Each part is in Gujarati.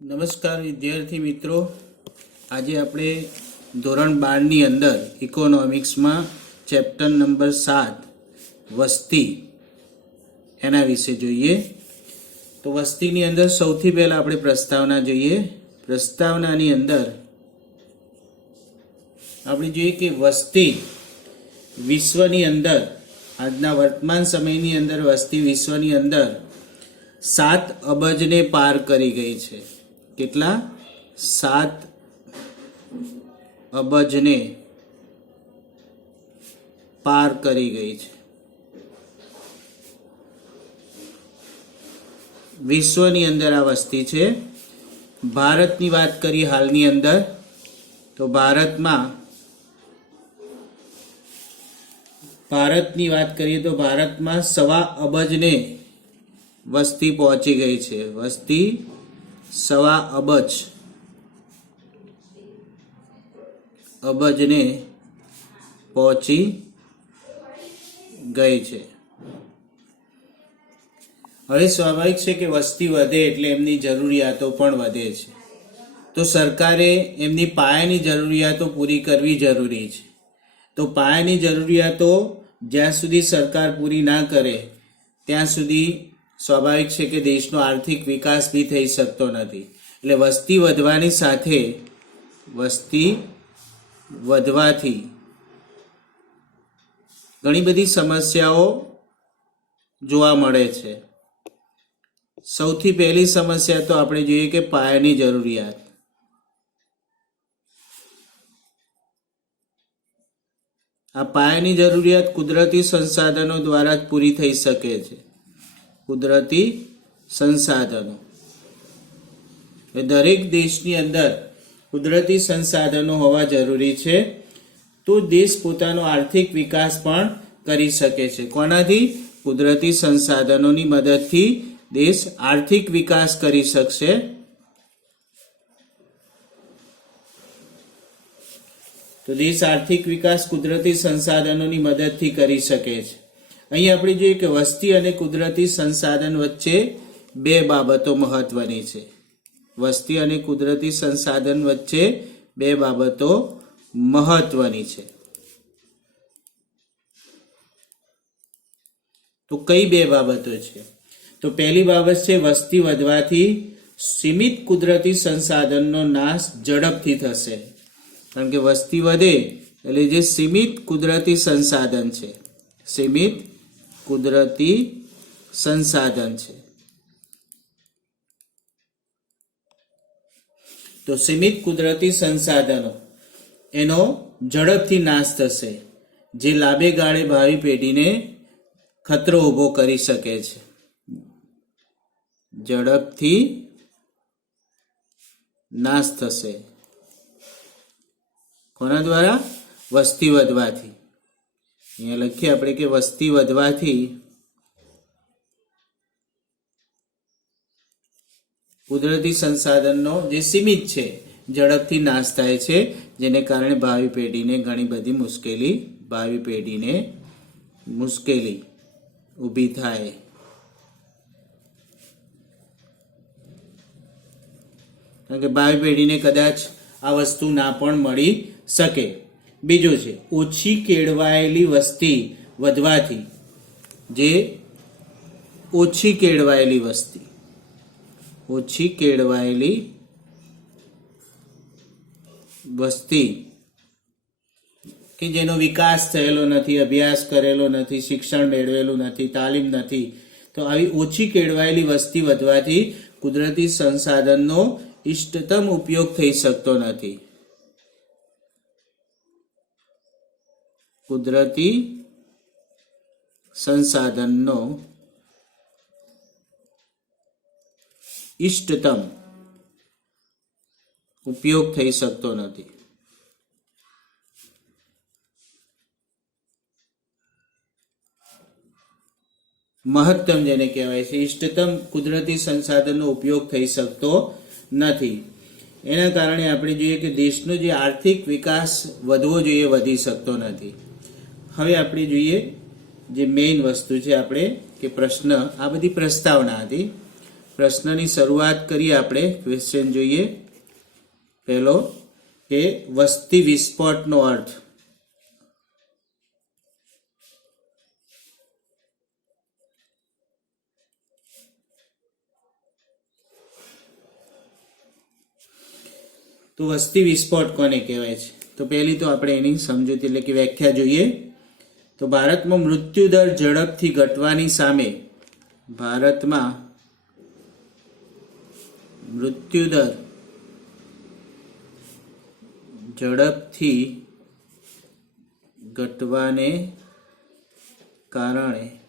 નમસ્કાર વિદ્યાર્થી મિત્રો, આજે આપણે ધોરણ 12 ની અંદર ઇકોનોમિક્સમાં ચેપ્ટર નંબર 7 વસ્તી એના વિશે જોઈએ. તો વસ્તીની અંદર સૌથી પહેલા આપણે પ્રસ્તાવના જોઈએ. પ્રસ્તાવનાની અંદર આપણે જોઈએ કે વસ્તી વિશ્વની અંદર આજના વર્તમાન સમયની અંદર વસ્તી વિશ્વની અંદર 7 અબજને પાર કરી ગઈ છે. કેટલા? 7 અબજને પાર કરી ગઈ છે વિશ્વની અંદર આ વસ્તી છે. ભારતની વાત કરીએ હાલની અંદર, તો ભારતની વાત કરીએ તો ભારતમાં 1.25 અબજને વસ્તી પહોંચી ગઈ છે. વસ્તી 1.25 અબજને પહોંચી ગઈ છે. હવે સ્વાભાવિક છે કે વસ્તી વધે એટલે એમની જરૂરિયાતો પણ વધે છે. તો સરકારે એમની પાયાની જરૂરિયાતો પૂરી કરવી જરૂરી છે. તો પાયાની જરૂરિયાતો જ્યાં સુધી સરકાર પૂરી ના કરે ત્યાં સુધી સ્વાભાવિક છે કે દેશનો આર્થિક વિકાસ બી થઈ શકતો નથી. એટલે વસ્તી વધવાની સાથે વસ્તી વધવાથી ઘણી બધી સમસ્યાઓ જોવા મળે છે. સૌથી પહેલી સમસ્યા તો આપણે જોઈએ કે પાયાની જરૂરિયાત. આ પાયાની જરૂરિયાત કુદરતી સંસાધનો દ્વારા જ પૂરી થઈ શકે છે. કુદરતી સંસાધનો, દરેક દેશની અંદર કુદરતી સંસાધનો હોવા જરૂરી છે. તો દેશ પોતાનો આર્થિક વિકાસ પણ કરી શકે છે. કોનાથી? કુદરતી સંસાધનોની મદદથી દેશ આર્થિક વિકાસ કરી શકશે. તો દેશ આર્થિક વિકાસ કુદરતી સંસાધનોની મદદથી કરી શકે છે. અહીં આપણે જોઈએ કે વસ્તી અને કુદરતી સંસાધન વચ્ચે 2 બાબતો મહત્વની છે. વસ્તી અને કુદરતી સંસાધન વચ્ચે 2 બાબતો મહત્વની છે. તો કઈ 2 બાબતો છે? તો પહેલી બાબત છે વસ્તી વધવાથી સીમિત કુદરતી સંસાધનનો નાશ ઝડપથી થશે. કારણ કે વસ્તી વધે એટલે જે સીમિત કુદરતી સંસાધન છે, સીમિત કુદરતી સંસાધન છે, તો સીમિત કુદરતી સંસાધનો એનો ઝડપથી નાશ થશે, જે લાંબે ગાળે ભાવિ પેઢીને ખતરો ઊભો કરી શકે છે. ઝડપથી નાશ થશે. કોના દ્વારા? વસ્તી વધવાથી. અહીંયા લખીએ આપણે કે વસ્તી વધવાથી કુદરતી સંસાધનનો જે સીમિત છે ઝડપથી નાશ થાય છે, જેને કારણે ભાવિ પેઢીને ઘણી બધી મુશ્કેલી ઊભી થાય. કારણ કે ભાવિ પેઢીને કદાચ આ વસ્તુ ના પણ મળી શકે. બીજું છે ઓછી કેળવાયેલી વસ્તી વધવાથી, જે ઓછી કેળવાયેલી વસ્તી કે જેનો વિકાસ થયેલો નથી, અભ્યાસ કરેલો નથી, શિક્ષણ મેળવેલું નથી, તાલીમ નથી, તો આવી ઓછી કેળવાયેલી વસ્તી વધવાથી કુદરતી સંસાધનનો ઇષ્ટતમ ઉપયોગ થઈ શકતો નથી. કુદરતી સંસાધનનો ઇષ્ટતમ ઉપયોગ થઈ શકતો નથી. મહત્તમ જેને કહેવાય છે, ઇષ્ટતમ કુદરતી સંસાધનનો ઉપયોગ થઈ શકતો નથી. એના કારણે આપણે જોઈએ કે દેશનો જે આર્થિક વિકાસ વધવો જોઈએ વધી શકતો નથી. હવે આપણે જોઈએ જે મેઇન વસ્તુ છે આપણે કે પ્રશ્ન, આ બધી પ્રસ્તાવના હતી. પ્રશ્નની શરૂઆત કરીએ આપણે. ક્વેશ્ચન જોઈએ પહેલો કે વસ્તી વિસ્ફોટનો અર્થ. તો વસ્તી વિસ્ફોટ કોને કહેવાય છે? તો પહેલી તો આપણે એની સમજૂતી એટલે કે વ્યાખ્યા જોઈએ. તો ભારતમાં મૃત્યુદર ઝડપથી ઘટવાની સામે ભારતમાં મૃત્યુદર ઝડપથી ઘટવાને કારણે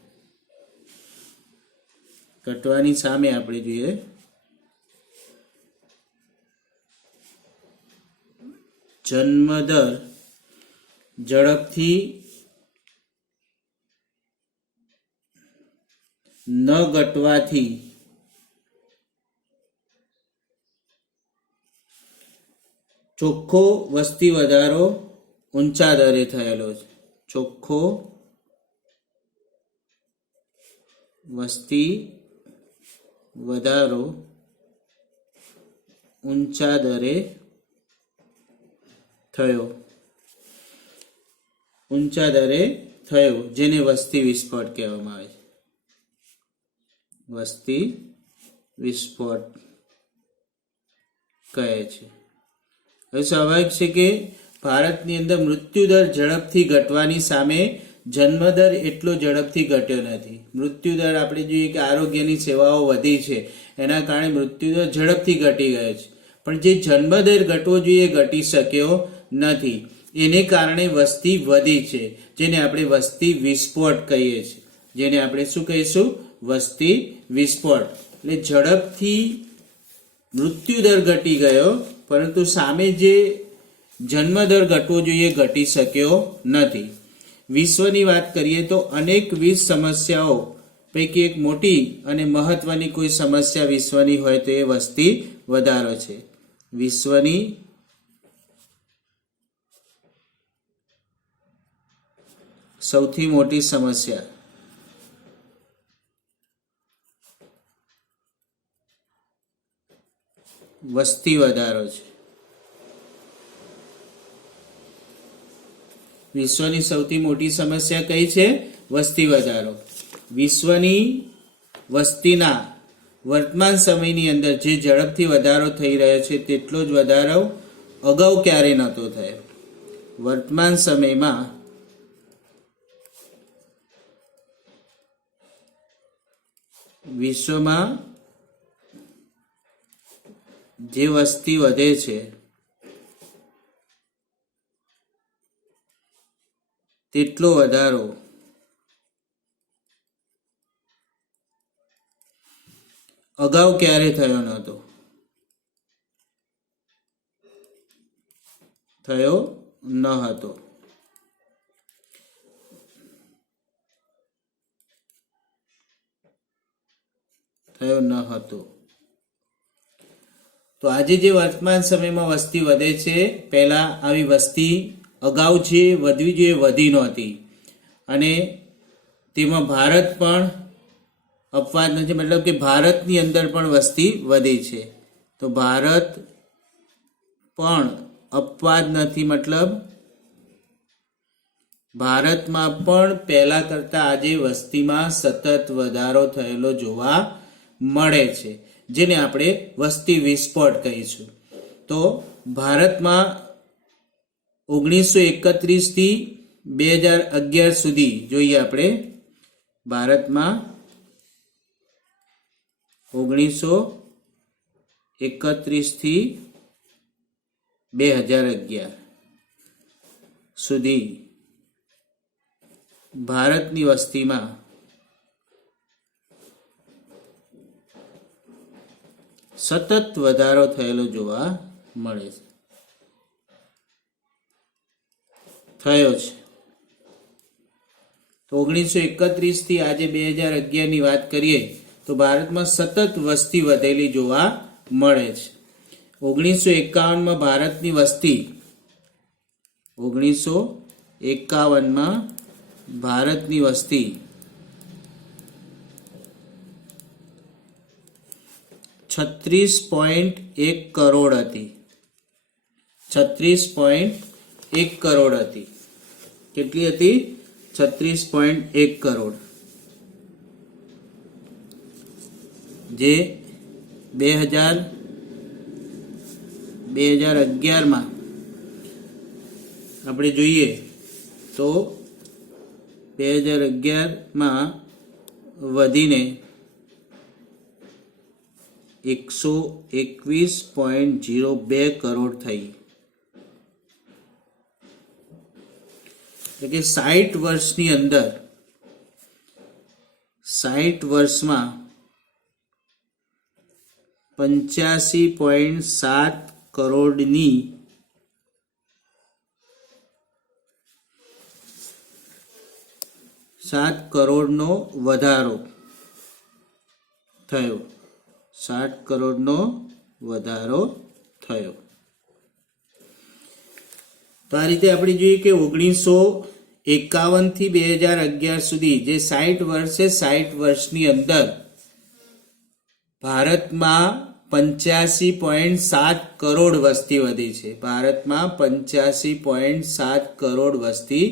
ઘટવાની સામે આપણે જોઈએ જન્મદર ઝડપથી ન ઘટવાથી ચોખ્ખો વસ્તી વધારો ઊંચા દરે થયેલો છે. ચોખ્ખો વસ્તી વધારો ઊંચા દરે થયો જેને વસ્તી વિસ્ફોટ કહેવામાં આવે છે. વસ્તી વિસ્ફોટ કહે છે. હવે સ્વાભાવિક છે કે ભારતની અંદર મૃત્યુદર ઝડપથી ઘટવાની સામે જન્મદર એટલો ઝડપથી ઘટ્યો નથી. મૃત્યુદર આપણે જોઈએ કે આરોગ્યની સેવાઓ વધી છે એના કારણે મૃત્યુદર ઝડપથી ઘટી ગયો છે, પણ જે જન્મદર ઘટવો જોઈએ ઘટી શક્યો નથી. એને કારણે વસ્તી વધી છે, જેને આપણે વસ્તી વિસ્ફોટ કહીએ છીએ. જેને આપણે શું કહીશું? વસ્તી વિસ્ફોટ. એટલે ઝડપથી મૃત્યુદર ઘટી ગયો, પરંતુ સામે જે જન્મદર ઘટવો જોઈએ ઘટી શક્યો નથી. વિશ્વની વાત કરીએ તો અનેકવિધ સમસ્યાઓ પૈકી એક મોટી અને મહત્વની કોઈ સમસ્યા વિશ્વની હોય તો એ વસ્તી વધારો છે. વિશ્વની સૌથી મોટી સમસ્યા વસ્તી વધારો છે. વિશ્વની સૌથી મોટી સમસ્યા કઈ છે? વસ્તી વધારો. વિશ્વની વસ્તીના વર્તમાન સમયની અંદર જે ઝડપથી વધારો થઈ રહ્યો છે તેટલો જ વધારો અગાઉ ક્યારે નહોતો થયો. વર્તમાન સમયમાં વિશ્વમાં જે વસ્તી વધે છે તેટલો વધારો અગાઉ ક્યારે થયો નહોતો. થયો ન હતો. તો આજે જે વર્તમાન સમયમાં વસ્તી વધે છે, પહેલા આવી વસ્તી અગાઉ જે વધવી જોઈએ વધી નહોતી, અને તેમાં ભારત પણ અપવાદ નથી. મતલબ કે ભારતની અંદર પણ વસ્તી વધી છે. તો ભારત પણ અપવાદ નથી, મતલબ ભારતમાં પણ પહેલા કરતા આજે વસ્તીમાં સતત વધારો થયેલો જોવા મળે છે, જેને આપણે વસ્તી વિસ્ફોટ કહીશું. તો ભારતમાં 1931 થી 2011 સુધી જોઈએ આપણે. ભારતમાં 1931 થી 2011 સુધી ભારતની વસ્તીમાં સતત વધારો થયેલો જોવા મળે છે. થયો છે. તો 1931 થી આજે 2011 ની વાત કરીએ તો ભારતમાં સતત વસ્તી વધેલી જોવા મળે છે. 1951 ભારતની વસ્તી 1951 ભારતની વસ્તી 36.1 કરોડ હતી. 36.1 કરોડ હતી. કેટલી હતી? 36.1 કરોડ, જે 2011માં આપણે જોઈએ તો 2011માં વધીને 121.02 કરોડ થઈ. એટલે કે 60 વર્ષની અંદર 60 વર્ષમાં 85.7 કરોડની કરોડનો વધારો થયો. 60 કરોડનો વધારો થયો. તો આ રીતે આપણે જોઈએ કે 1951 થી 2011 સુધી જે 60 વર્ષ છે, 60 વર્ષની અંદર ભારતમાં 85.7 કરોડ વસ્તી વધી છે. ભારતમાં 85.7 કરોડ વસ્તી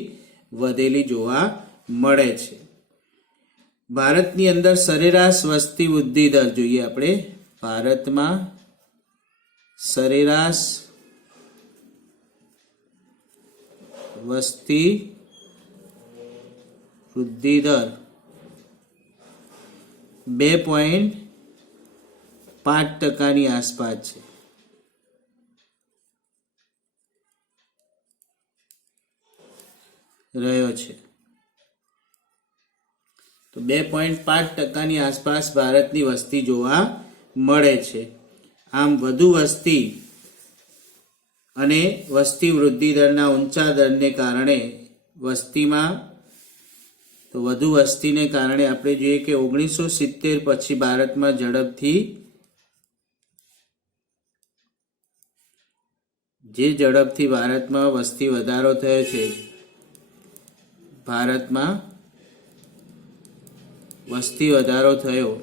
વધેલી જોવા મળે છે. ભારતની અંદર સરેરાશ વસ્તી વૃદ્ધિ દર જોઈએ આપણે. ભારતમાં સરેરાશ વસ્તી વૃદ્ધિ દર 2.5% આસપાસ છે. રહ્યો છે. તો 2.5% આસપાસ ભારતની વસ્તી જોવા મળે છે. આમ વધુ વસ્તી અને વસ્તી વૃદ્ધિ દરના ઊંચા દરને કારણે વસ્તીમાં તો વધુ વસ્તીને કારણે આપણે જોઈએ કે 1970 પછી ભારતમાં ઝડપથી ભારતમાં વસ્તી વધારો થયો છે. ભારતમાં વસ્તી વધારો થયો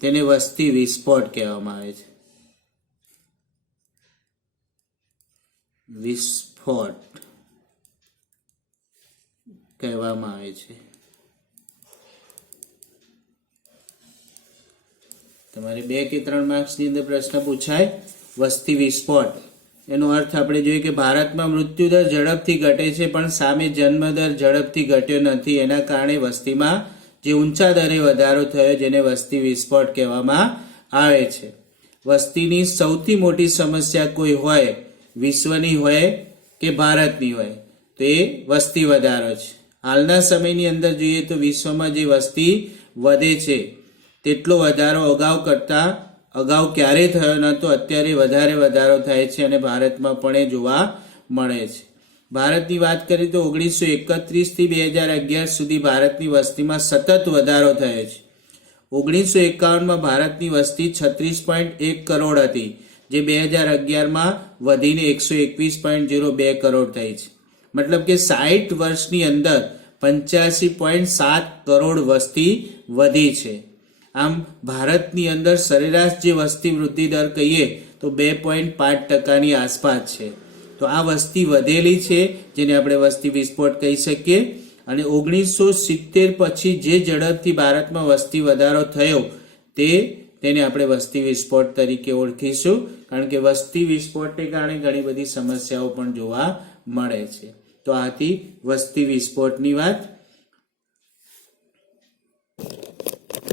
તેને વસ્તી વિસ્ફોટ કહેવામાં આવે છે. વિસ્ફોટ કહેવામાં આવે છે. તમારે 2 કે 3 માર્ક્સની અંદર પ્રશ્ન પૂછાય વસ્તી વિસ્ફોટ. એનો અર્થ આપણે જોઈએ કે ભારતમાં મૃત્યુદર ઝડપથી ઘટે છે પણ સામે જન્મદર ઝડપથી ઘટ્યો નથી. એના કારણે વસ્તીમાં જે ઊંચા દરે વધારો થયો જેને વસ્તી વિસ્ફોટ કહેવામાં આવે છે. વસ્તીની સૌથી મોટી સમસ્યા કોઈ હોય, વિશ્વની હોય કે ભારતની હોય, તો એ વસ્તી વધારો છે. હાલના સમયની અંદર જોઈએ તો વિશ્વમાં જે વસ્તી વધે છે તેટલો વધારો અગાઉ ક્યારેય થયો નહોતો. અત્યારે વધારે વધારો થાય છે અને ભારતમાં પણ એ જોવા મળે છે. ભારતની વાત કરીએ તો 1931 થી 2011 સુધી ભારતની વસ્તીમાં સતત વધારો થયો છે. 1951માં ભારતની વસ્તી 36.1 કરોડ હતી, જે 2011માં વધીને 121.02 કરોડ થઈ છે. મતલબ કે 60 વર્ષની અંદર 85.7 કરોડ વસ્તી વધી છે. આમ ભારતની અંદર સરેરાશ જે વસ્તી વૃદ્ધિ દર કહીએ તો 2.5% આસપાસ છે. તો આ વસ્તી વધેલી છે જેને આપણે વસ્તી વિસ્ફોટ કહી શકીએ. અને 1970 પછી જે ઝડપથી ભારતમાં વસ્તી વધારો થયો તેને આપણે વસ્તી વિસ્ફોટ તરીકે ઓળખીશું. કારણ કે વસ્તી વિસ્ફોટને કારણે ઘણી બધી સમસ્યાઓ પણ જોવા મળે છે. તો આથી વસ્તી વિસ્ફોટની વાત.